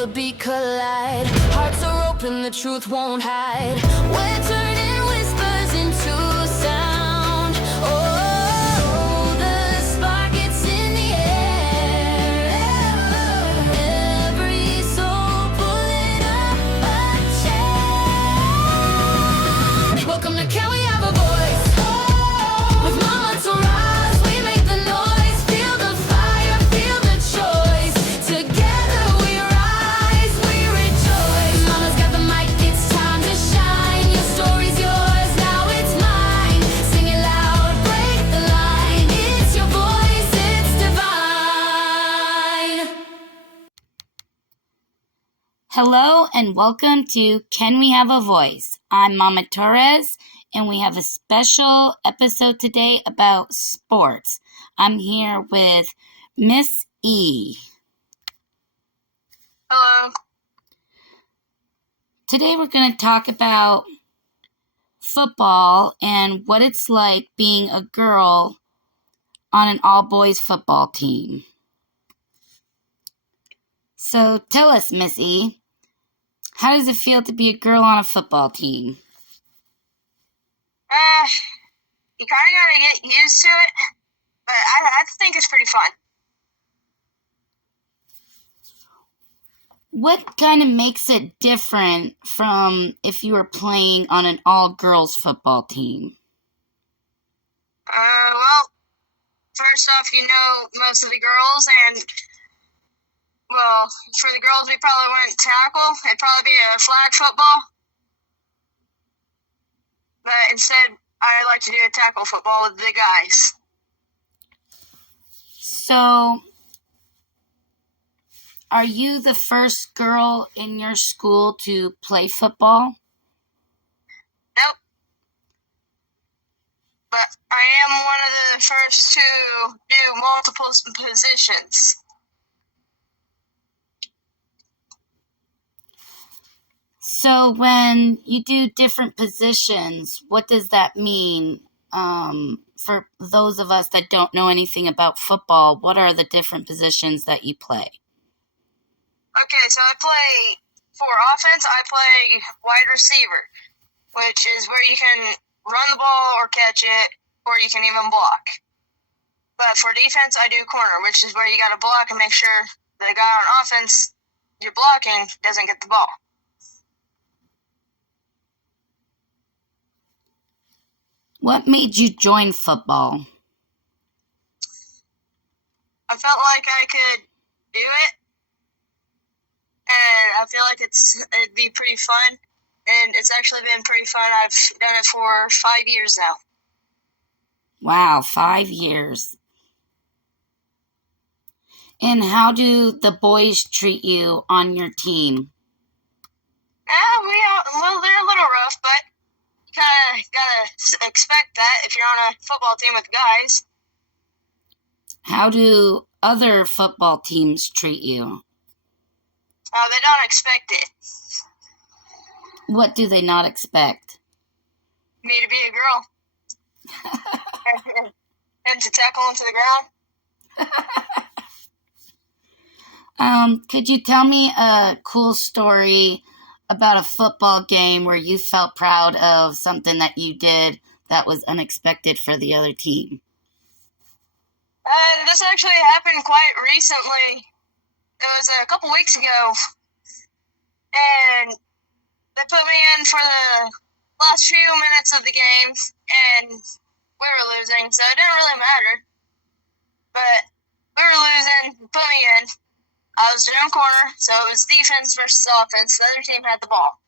the beat collide. Hearts are open, the truth won't hide. We're turning whispers into sound. Oh, the spark, it's in the air. Every soul pulling up a chair. Welcome to Can We Have a Voice? With Mama to rise, we make the noise. Feel the fire, feel the choice. Together we rise, we rejoice. Mama's got the mic, it's time to shine. Your story's yours, now it's mine. Sing it loud, break the line. It's your voice, it's divine. Hello and welcome to Can We Have a Voice? I'm Mama Torres, and we have a special episode today about sports. I'm here with Miss.E. Hello. Today we're going to talk about football and what it's like being a girl on an all-boys football team. So tell us, Miss.E., how does it feel to be a girl on a football team? You kind of gotta get used to it, but I think it's pretty fun. What kind of makes it different from if you were playing on an all-girls football team? Well, first off, you know most of the girls, and, well, for the girls, we probably wouldn't tackle. It'd probably be a flag football. But instead, I like to do a tackle football with the guys. So, are you the first girl in your school to play football? Nope. But I am one of the first to do multiple positions. So, when you do different positions, what does that mean? For those of us that don't know anything about football, what are the different positions that you play? Okay, so for offense, I play wide receiver, which is where you can run the ball or catch it, or you can even block. But for defense, I do corner, which is where you got to block and make sure the guy on offense you're blocking doesn't get the ball. What made you join football? I felt like I could do it, and I feel like it'd be pretty fun, and it's actually been pretty fun. I've done it for 5 years now. Wow, 5 years. And how do the boys treat you on your team? Well, they're a little rough, but you kind of gotta expect that if you're on a football team with guys. How do other football teams treat you? They don't expect it. What do they not expect? Me to be a girl. and to tackle into the ground. Could you tell me a cool story about a football game where you felt proud of something that you did that was unexpected for the other team? This actually happened quite recently. It was a couple weeks ago, and they put me in for the last few minutes of the game, and we were losing, so it didn't really matter. But we were losing, put me in. I was doing corner, so it was defense versus offense. The other team had the ball.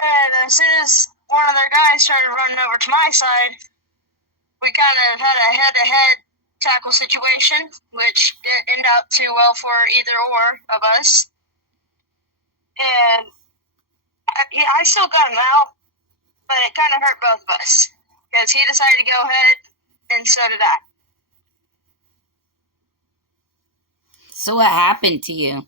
And as soon as one of their guys started running over to my side, we kind of had a head-to-head tackle situation, which didn't end up too well for either or of us. And I still got him out, but it kind of hurt both of us because he decided to go ahead, and so did I. So what happened to you?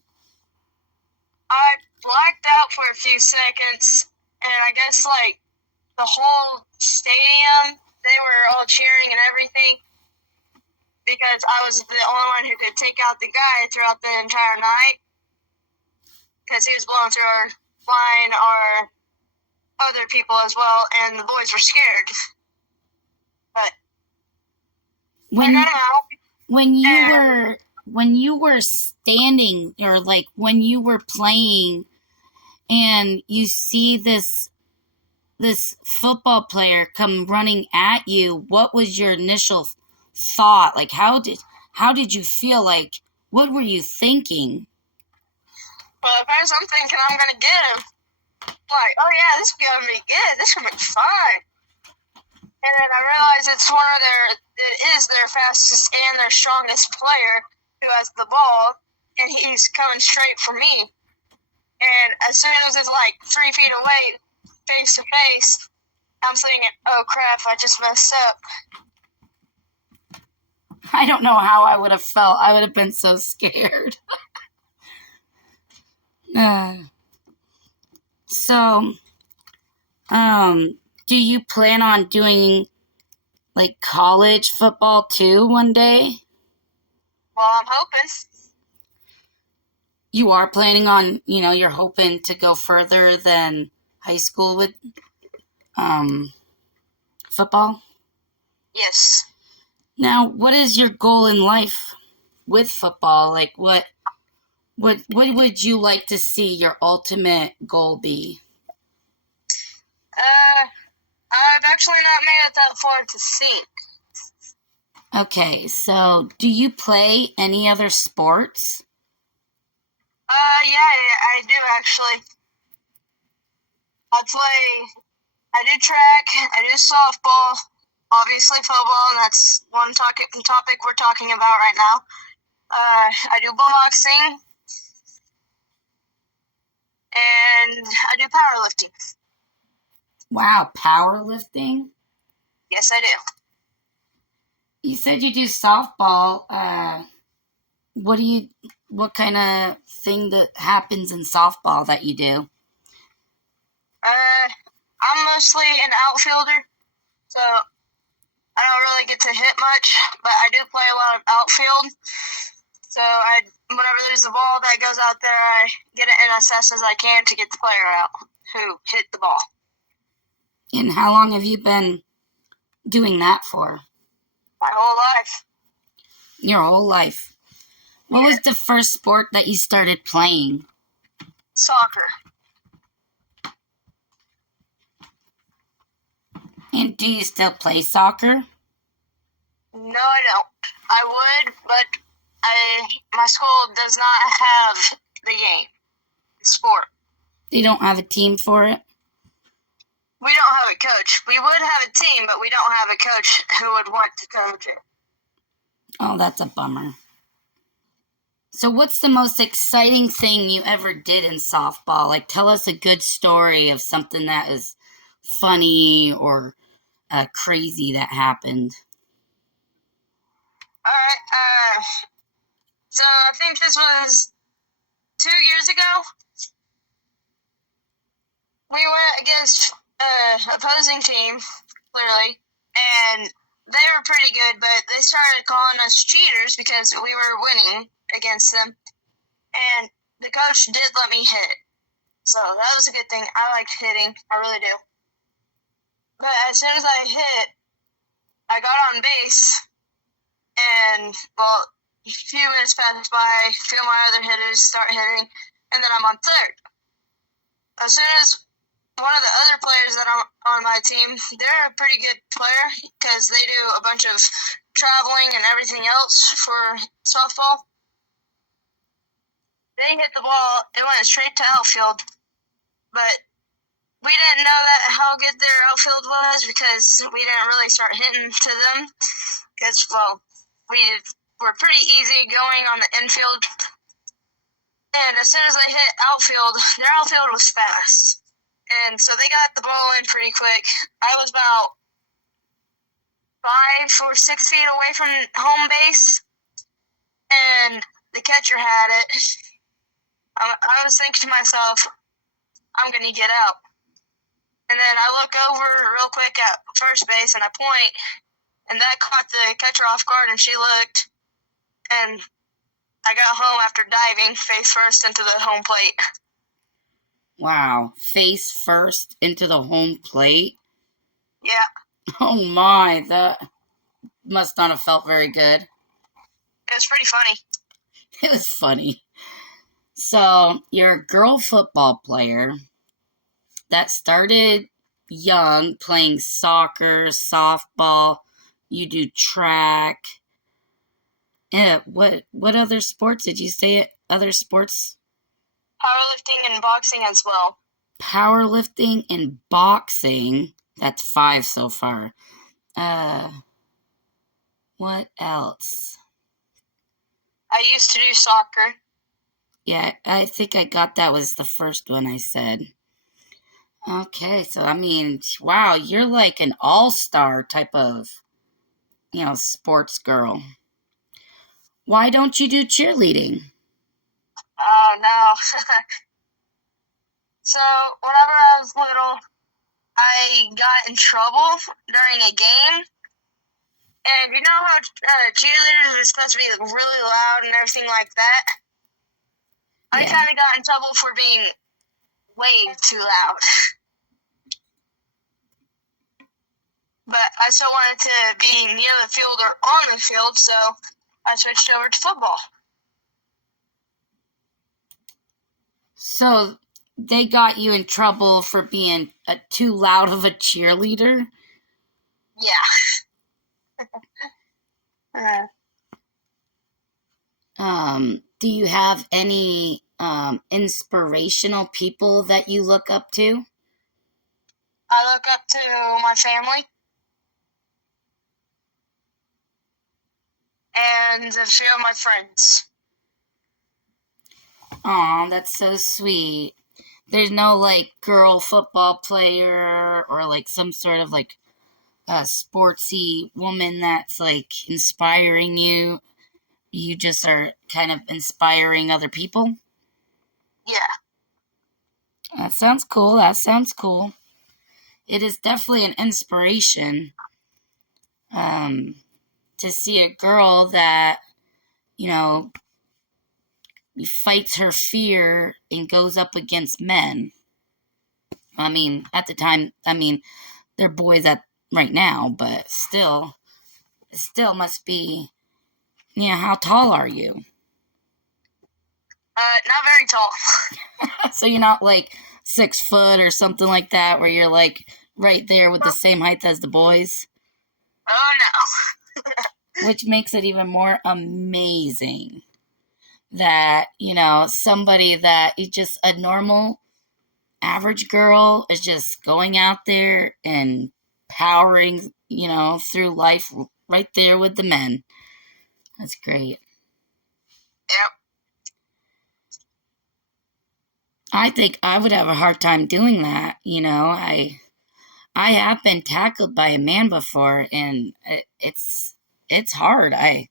I blacked out for a few seconds, and I guess, the whole stadium, they were all cheering and everything because I was the only one who could take out the guy throughout the entire night. he was blowing through our line, our other people as well, and the boys were scared. But I When got him out. when you were standing, or like when you were playing and you see this football player come running at you, what was your initial thought? Like how did you feel? Like what were you thinking? Well, at first I'm thinking I'm gonna get him. Like, oh yeah, this is gonna be good. This is gonna be fun. And then I realized it is their fastest and their strongest player who has the ball, and he's coming straight for me. And as soon as it's like 3 feet away, face to face, I'm thinking, oh crap, I just messed up. I don't know how I would have felt. I would have been so scared. So, do you plan on doing like college football too one day? Well, I'm hoping. You are planning on, you're hoping to go further than high school with football? Yes. Now, what is your goal in life with football? Like what would you like to see your ultimate goal be? I've actually not made it that far to think. Okay, so do you play any other sports? Yeah, I do actually. I do track, I do softball, obviously football, and that's one topic we're talking about right now. I do boxing, and I do powerlifting. Wow, powerlifting? Yes, I do. You said you do softball. What kind of thing that happens in softball that you do? I'm mostly an outfielder, so I don't really get to hit much, but I do play a lot of outfield. So whenever there's a ball that goes out there, I get it in as fast as I can to get the player out who hit the ball. And how long have you been doing that for? My whole life. Your whole life. What was the first sport that you started playing? Soccer. And do you still play soccer? No, I don't. I would, but my school does not have the game, the sport. They don't have a team for it? We don't have a coach. We would have a team, but we don't have a coach who would want to coach it. Oh, that's a bummer. So what's the most exciting thing you ever did in softball? Like, tell us a good story of something that is funny or crazy that happened. All right. So I think this was 2 years ago. We went against opposing team, clearly, and they were pretty good, but they started calling us cheaters because we were winning against them. And the coach did let me hit. So that was a good thing. I liked hitting. I really do. But as soon as I hit, I got on base, and, well, a few minutes pass by, a few of my other hitters start hitting, and then I'm on third. As soon as one of the other players that are on my team, they're a pretty good player because they do a bunch of traveling and everything else for softball. They hit the ball, it went straight to outfield, but we didn't know that how good their outfield was because we didn't really start hitting to them because, well, we were pretty easy going on the infield. And as soon as they hit outfield, their outfield was fast. And so they got the ball in pretty quick. I was about 5 or 6 feet away from home base, and the catcher had it. I was thinking to myself, I'm going to get out. And then I look over real quick at first base, and I point, and that caught the catcher off guard, and she looked, and I got home after diving face first into the home plate. Wow. Face first into the home plate. Yeah, Oh my, that must not have felt very good. it was pretty funny. It was funny. So, you're a girl football player that started young playing soccer, softball, you do track. Yeah, what other sports did you say it? Other sports? Powerlifting and boxing as well. Powerlifting and boxing. That's 5 so far. What else? I used to do soccer. Yeah, I think I got that was the first one I said. Okay, so I mean, wow, you're like an all-star type of, sports girl. Why don't you do cheerleading? Oh no. So whenever I was little, I got in trouble during a game. And you know how cheerleaders are supposed to be really loud and everything like that? I Yeah. kind of got in trouble for being way too loud. But I still wanted to be near the field or on the field, so I switched over to football. So they got you in trouble for being too loud of a cheerleader? Yeah. Do you have any inspirational people that you look up to? I look up to my family and a few of my friends. Aw, that's so sweet. There's no like girl football player or like some sort of like a sportsy woman that's like inspiring you. You just are kind of inspiring other people. Yeah. That sounds cool. That sounds cool. It is definitely an inspiration to see a girl that, you know, fights her fear and goes up against men. I mean, at the time, they're boys at right now, but still, it still must be, how tall are you? Not very tall. So you're not like 6 foot or something like that, where you're like right there with the same height as the boys, Oh no. which makes it even more amazing that, somebody that is just a normal average girl is just going out there and powering, through life right there with the men. That's great. Yep. I think I would have a hard time doing that. I have been tackled by a man before, and it's hard. I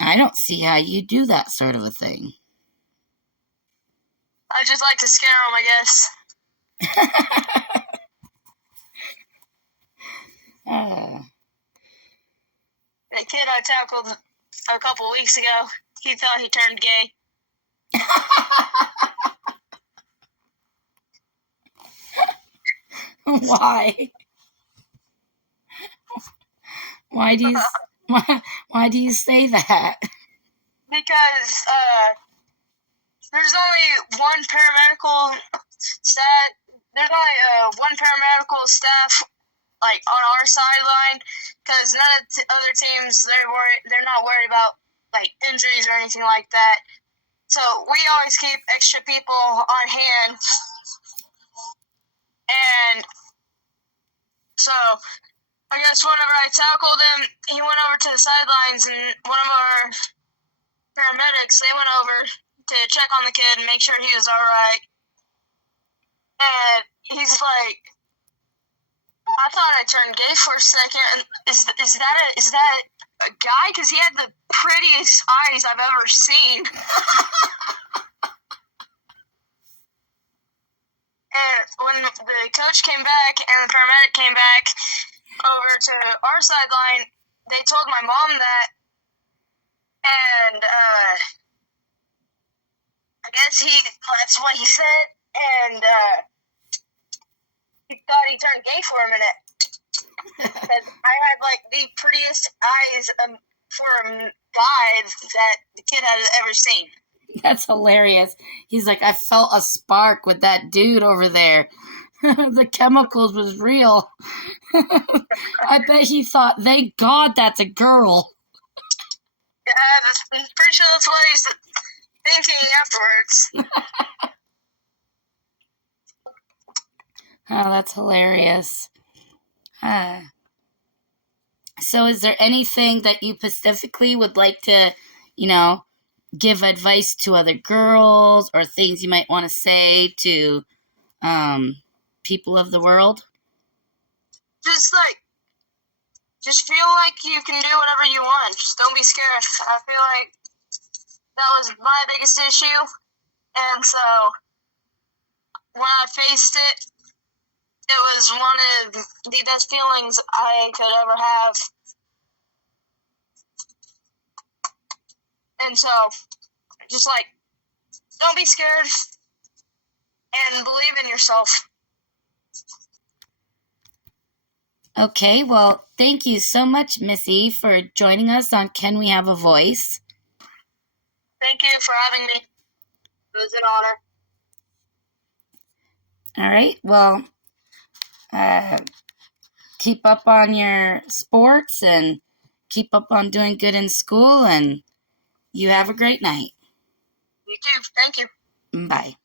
don't see how you do that sort of a thing. I just like to scare them, I guess. uh, The kid I tackled a couple weeks ago, he thought he turned gay. why? Why do you why do you say that? Because there's only one paramedical stat. There's only one paramedical staff like on our sideline, because none of the other teams they're not worried about like injuries or anything like that. So we always keep extra people on hand, and so I guess whenever I tackled him, he went over to the sidelines, and one of our paramedics they went over to check on the kid and make sure he was all right. And he's like, I thought I turned gay for a second. Is that a guy? Because he had the prettiest eyes I've ever seen. And when the coach came back and the paramedic came back over to our sideline, they told my mom that, and I guess that's what he said. And and he thought he turned gay for a minute. Because I had like the prettiest eyes for a guy that the kid had ever seen. That's hilarious. He's like, I felt a spark with that dude over there. The chemicals was real. I bet he thought, thank God that's a girl. Yeah, I'm pretty sure that's what he's thinking afterwards. Oh, that's hilarious. So is there anything that you specifically would like to, give advice to other girls or things you might want to say to people of the world? Just feel like you can do whatever you want. Just don't be scared. I feel like that was my biggest issue. And so when I faced it, it was one of the best feelings I could ever have. And so, just don't be scared and believe in yourself. Okay, well, thank you so much, Miss.E, for joining us on Can We Have a Voice? Thank you for having me. It was an honor. All right, well, keep up on your sports and keep up on doing good in school, and you have a great night. You too. Thank you. Bye.